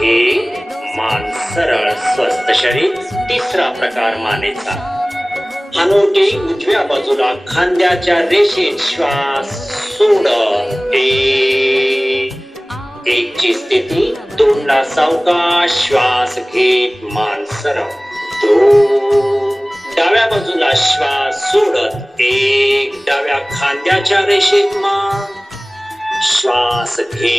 घे, मान सरळ, स्वस्थ शरीर. तिसरा प्रकार मानेचा. हनुवटी उजव्या बाजूला खांद्याच्या रेषेत श्वास सोड. एक ची स्थिती. 2 ला सावकाश श्वास घेत मान सरळ. 2. डाव्या बाजूला श्वास सोडत. 1. डाव्या खांद्याच्या रेषेत मान. श्वास घे,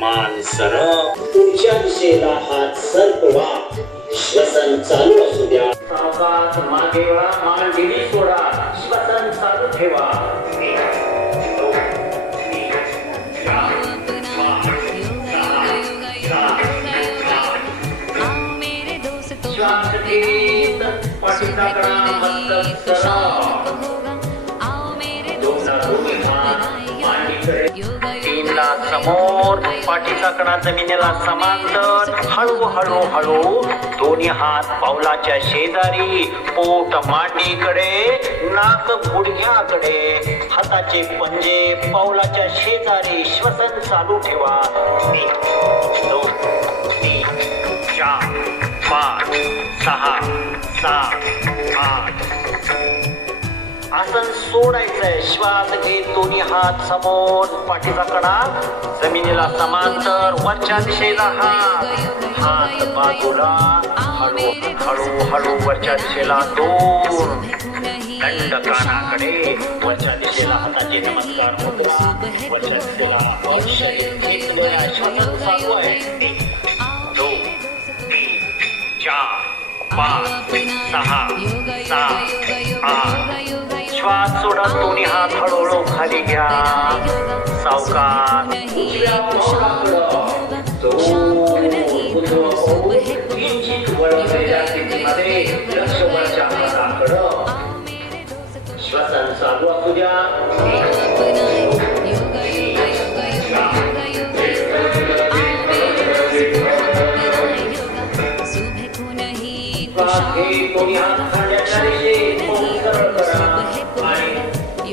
मान सरळ. पुढच्या दिशेला हात सरकवा. श्वसन चालू असू द्या. सावकाश मागे वळा, मान दिली सोडा. श्वसन चालू ठेवा. श्वास घेत पाठीचा कणा मस्तक सरळ. 2 ला दोन्ही मान मांडीकडे. 3 ला समोर, पाठीचा कणा जमिनीला समांतर. हळू हळू दोन्ही हात पावलाच्या शेजारी. पोट मांडीकडे, नाक गुडघ्याकडे. हाताचे पंजे पावलाच्या शेजारी. श्वसन चालू ठेवा. 1 2 3 4 5 6 7 8. आसन सोडायचंय. श्वास घेत दोन्ही हात समोर, पाठीचा कणा जमिनीला समांतर. वरच्या दिशेला हात बाजूला. हळू वरच्या दिशेला 2. दंड कानाकडे. वरच्या दिशेला हाताचे नमस्कार मुद्रा. वरच्या दिशेला श्वास चालू आहे. 1 2 3 4 5 6 7 8. श्वास सोडत दोन्ही हात हळूहळू खाली घ्या. सावकाश उजव्या पावलाकडं. 2 किंचित वळवलेल्या स्थितीमध्ये लक्ष वरच्या हाताकडं. श्वसन चालू असू द्या. 1 2 श्वास घे, दोन्ही हात खांद्याच्या रेषेत सरळ करा.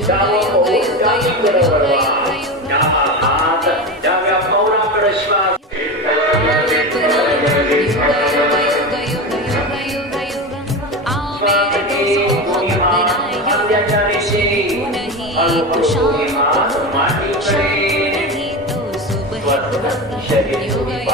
डावा पाऊल डावीकडे वळवा. डावा हात डाव्या पावलाकडे. श्वास घे, दोन्ही हात खांद्याच्या रेषेत. हळूहळू दोन्ही हात मांडीकडे. स्वस्थ शरीर.